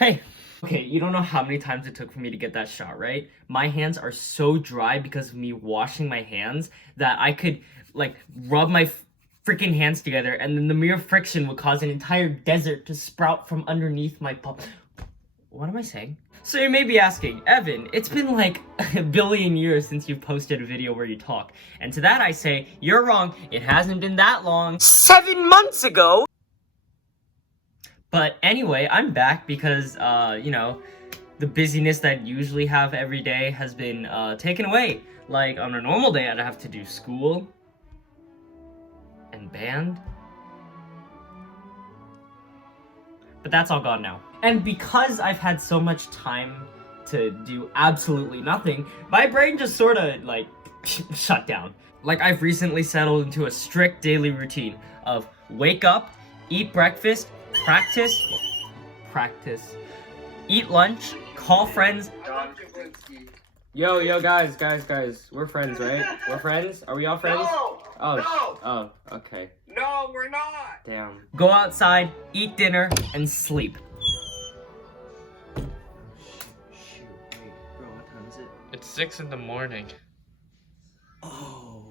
Hey, okay, you don't know how many times it took for me to get that shot, right? My hands are so dry because of me washing my hands that I could, like, rub my freaking hands together and then the mere friction would cause an entire desert to sprout from underneath my palm. What am I saying? So you may be asking, Evan, it's been like a billion years since you've posted a video where you talk. And to that I say, you're wrong, it hasn't been that long. 7 months ago! But anyway, I'm back because, the busyness that I usually have every day has been taken away. Like, on a normal day, I'd have to do school and band. But that's all gone now. And because I've had so much time to do absolutely nothing, my brain just sort of, like, shut down. Like, I've recently settled into a strict daily routine of wake up, eat breakfast, practice, eat lunch, call friends. Yo, guys, we're friends, right? We're friends? Are we all friends? No! Oh, okay. No, we're not! Damn. Go outside, eat dinner, and sleep. Shoot, wait, bro, what time is it? It's 6 in the morning. Oh,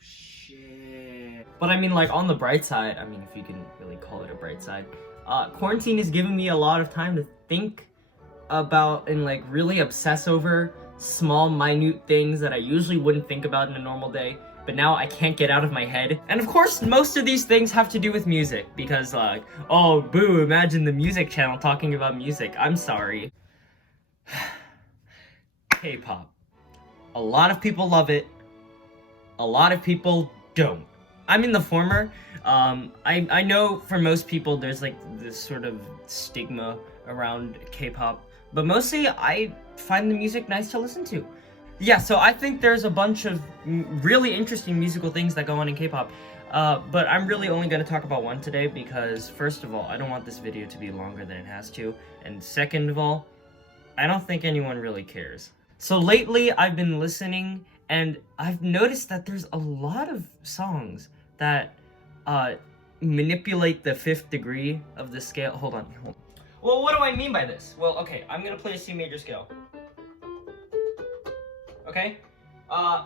shit. But I mean, like, on the bright side, I mean, if you can really call it a bright side, quarantine is giving me a lot of time to think about and, like, really obsess over small, minute things that I usually wouldn't think about in a normal day, but now I can't get out of my head. And of course, most of these things have to do with music, because, like, oh, boo, imagine the music channel talking about music. I'm sorry. K-pop. A lot of people love it. A lot of people don't. I'm in the former. I know for most people there's like this sort of stigma around K-pop, but mostly I find the music nice to listen to. Yeah, so I think there's a bunch of really interesting musical things that go on in K-pop, but I'm really only going to talk about one today because, first of all, I don't want this video to be longer than it has to, and second of all, I don't think anyone really cares. So lately, I've been listening, and I've noticed that there's a lot of songs that manipulate the 5th degree of the scale. Hold on. Well, what do I mean by this? Well, okay, I'm gonna play a C major scale. Okay?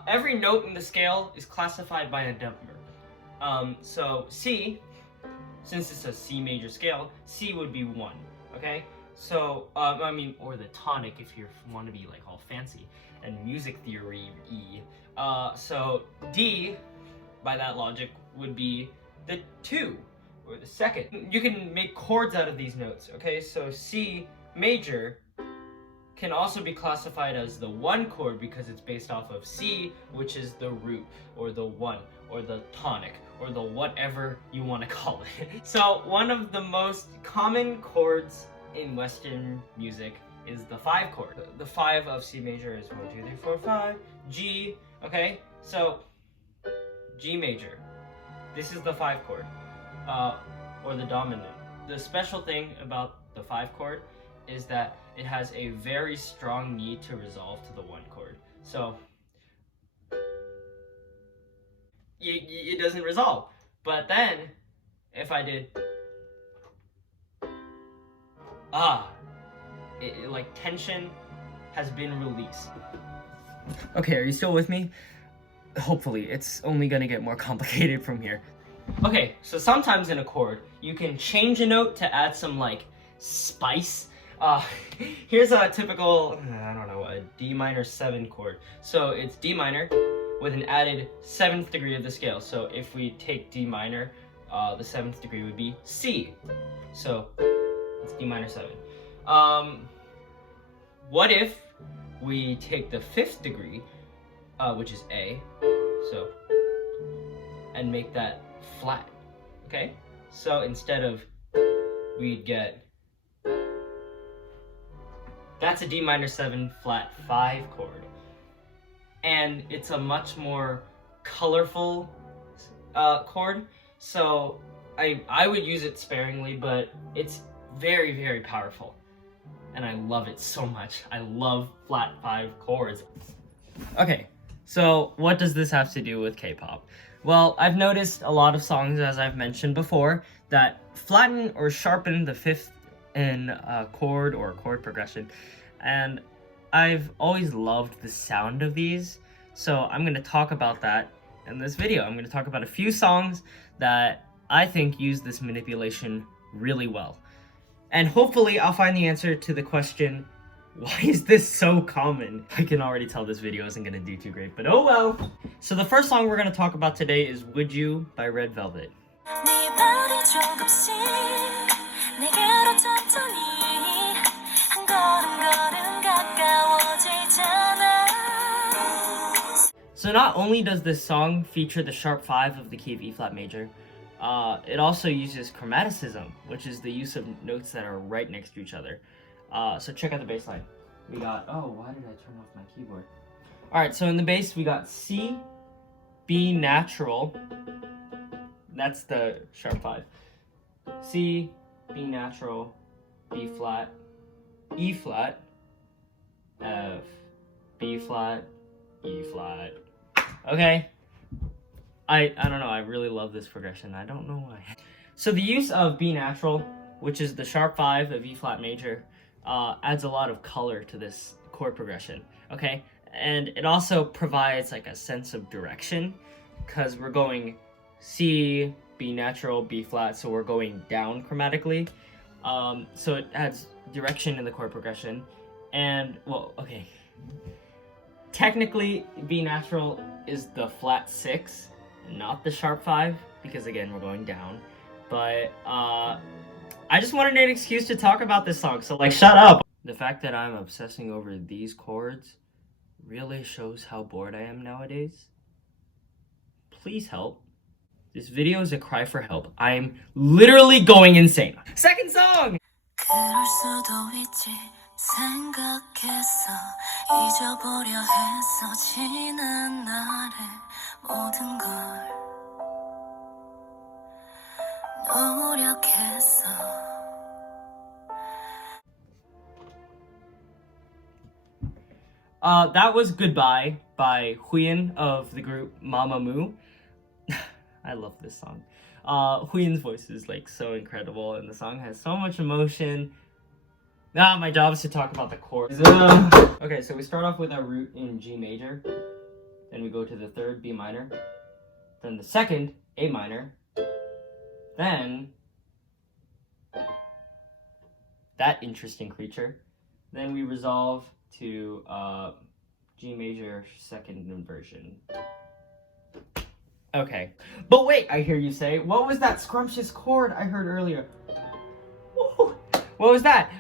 Every note in the scale is classified by a number. So C, since it's a C major scale, C would be 1, okay? So, or the tonic if you want to be, like, all fancy, and music theory, E. So D, by that logic, would be the 2, or the 2nd. You can make chords out of these notes, okay? So C major can also be classified as the 1 chord because it's based off of C, which is the root, or the 1, or the tonic, or the whatever you want to call it. So one of the most common chords in Western music is the 5 chord. The 5 of C major is 1, 2, 3, 4, 5. G, okay? So G major. This is the 5 chord, or the dominant. The special thing about the 5 chord is that it has a very strong need to resolve to the 1 chord. So it doesn't resolve. But then, if I did like tension has been released. Okay, are you still with me? Hopefully, it's only gonna get more complicated from here. Okay, so sometimes in a chord, you can change a note to add some, like, spice. Here's a typical, I don't know, a D minor 7 chord. So it's D minor with an added 7th degree of the scale. So if we take D minor, the 7th degree would be C. So it's D minor 7. What if we take the 5th degree, which is A, so, and make that flat, okay? So instead of, we'd get, that's a D minor 7 flat 5 chord. And it's a much more colorful chord, so I would use it sparingly, but it's very, very powerful. And I love it so much. I love flat 5 chords. Okay, so what does this have to do with K-pop? Well, I've noticed a lot of songs, as I've mentioned before, that flatten or sharpen the 5th in a chord or chord progression, and I've always loved the sound of these, so I'm going to talk about that in this video. I'm going to talk about a few songs that I think use this manipulation really well. And hopefully I'll find the answer to the question, why is this so common? I can already tell this video isn't going to do too great, but oh well. So the first song we're going to talk about today is Would You by Red Velvet. So not only does this song feature the sharp 5 of the key of E flat major, it also uses chromaticism, which is the use of notes that are right next to each other. So check out the bass line. We got, oh, why did I turn off my keyboard? Alright, so in the bass we got C, B natural, that's the sharp 5. C, B natural, B flat, E flat, F, B flat, E flat. Okay, I don't know, I really love this progression. I don't know why. So the use of B natural, which is the sharp 5 of E flat major, adds a lot of color to this chord progression, okay? And it also provides like a sense of direction, because we're going C, B natural, B flat, so we're going down chromatically. So it adds direction in the chord progression. And, well, okay. Technically, B natural is the flat 6, not the sharp 5, because again, we're going down. But, I just wanted an excuse to talk about this song, so like, shut up! The fact that I'm obsessing over these chords really shows how bored I am nowadays. Please help. This video is a cry for help. I'm literally going insane. Second song! That was Goodbye by Huyen of the group Mamamoo. I love this song. Huyen's voice is like so incredible and the song has so much emotion. My job is to talk about the chords. Okay, so we start off with our root in G major. Then we go to the third, B minor. Then the second, A minor. Then that interesting creature. Then we resolve to G major second inversion. Okay, but wait, I hear you say, what was that scrumptious chord I heard earlier? Woo! What was that?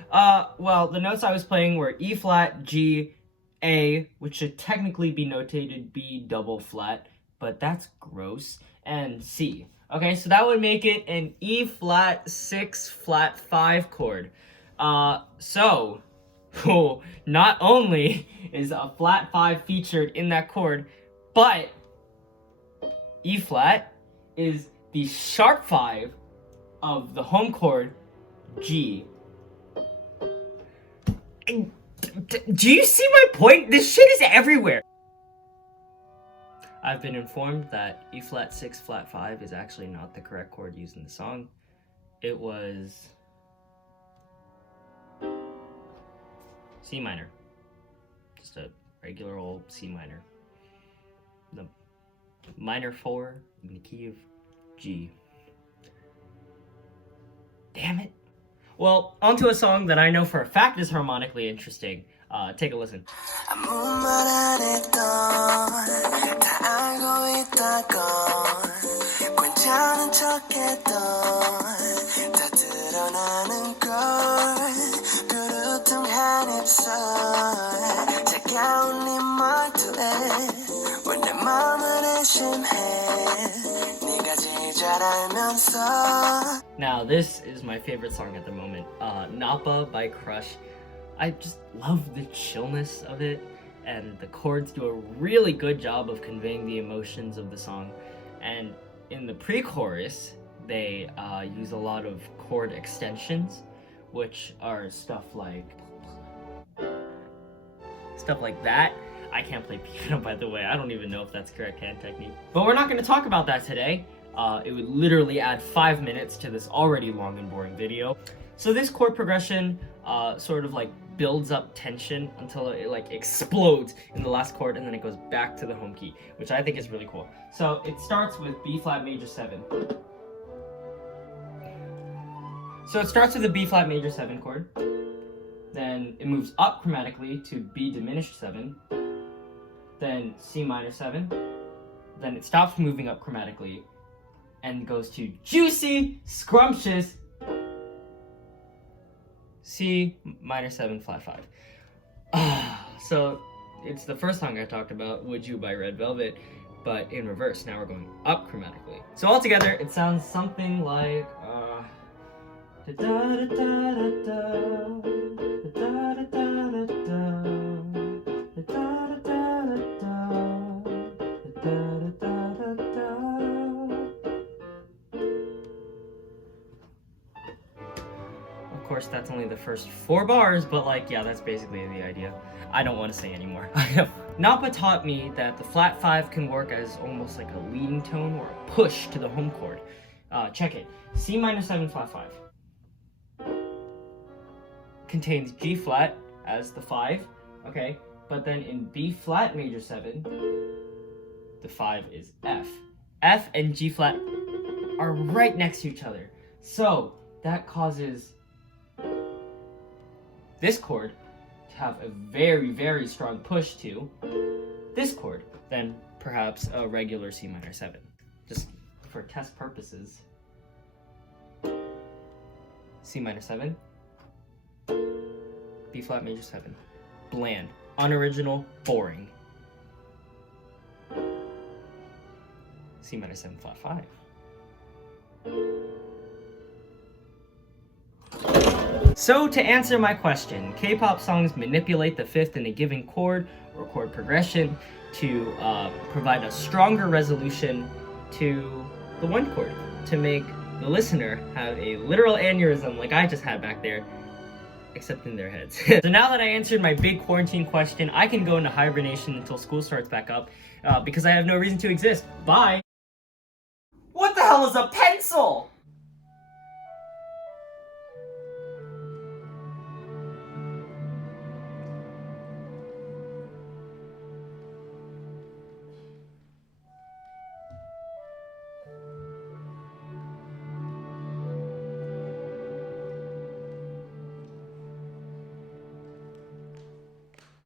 Well, the notes I was playing were E flat, G, A, which should technically be notated B double flat, but that's gross, and C. Okay, so that would make it an E flat 6 flat 5 chord. So, not only is a flat 5 featured in that chord, but E flat is the sharp 5 of the home chord G. Do you see my point? This shit is everywhere. I've been informed that E flat 6 flat 5 is actually not the correct chord used in the song. It was C minor. Just a regular old C minor. The minor 4 in the key of G. Damn it. Well, onto a song that I know for a fact is harmonically interesting. Take a listen. Now this is my favorite song at the moment, Nappa by Crush. I just love the chillness of it, and the chords do a really good job of conveying the emotions of the song. And in the pre-chorus, they use a lot of chord extensions, which are stuff like that. I can't play piano, by the way. I don't even know if that's correct hand technique. But we're not going to talk about that today. It would literally add 5 minutes to this already long and boring video. So this chord progression sort of like builds up tension until it like explodes in the last chord, and then it goes back to the home key, which I think is really cool. So it starts with B flat major 7. So it starts with a B flat major 7 chord, then it moves up chromatically to B diminished 7, then C minor 7, then it stops moving up chromatically and goes to juicy, scrumptious C minor 7 flat 5. So it's the first song I talked about, Would You by Red Velvet, but in reverse. Now we're going up chromatically. So altogether, it sounds something like Of course, that's only the first 4 bars, but like, yeah, that's basically the idea. I don't want to sing anymore. Nappa taught me that the flat 5 can work as almost like a leading tone or a push to the home chord. Check it. C minor 7 flat 5 contains G flat as the 5, okay? But then in B flat major 7, the 5 is F. F and G flat are right next to each other. So that causes this chord to have a very, very strong push to this chord than perhaps a regular C minor 7. Just for test purposes. C minor 7, B flat major 7. Bland, unoriginal, boring. C minor 7 flat 5. So to answer my question, K-pop songs manipulate the 5th in a given chord or chord progression to provide a stronger resolution to the 1 chord, to make the listener have a literal aneurysm like I just had back there, except in their heads. So now that I answered my big quarantine question, I can go into hibernation until school starts back up, because I have no reason to exist. Bye! What the hell is a pencil?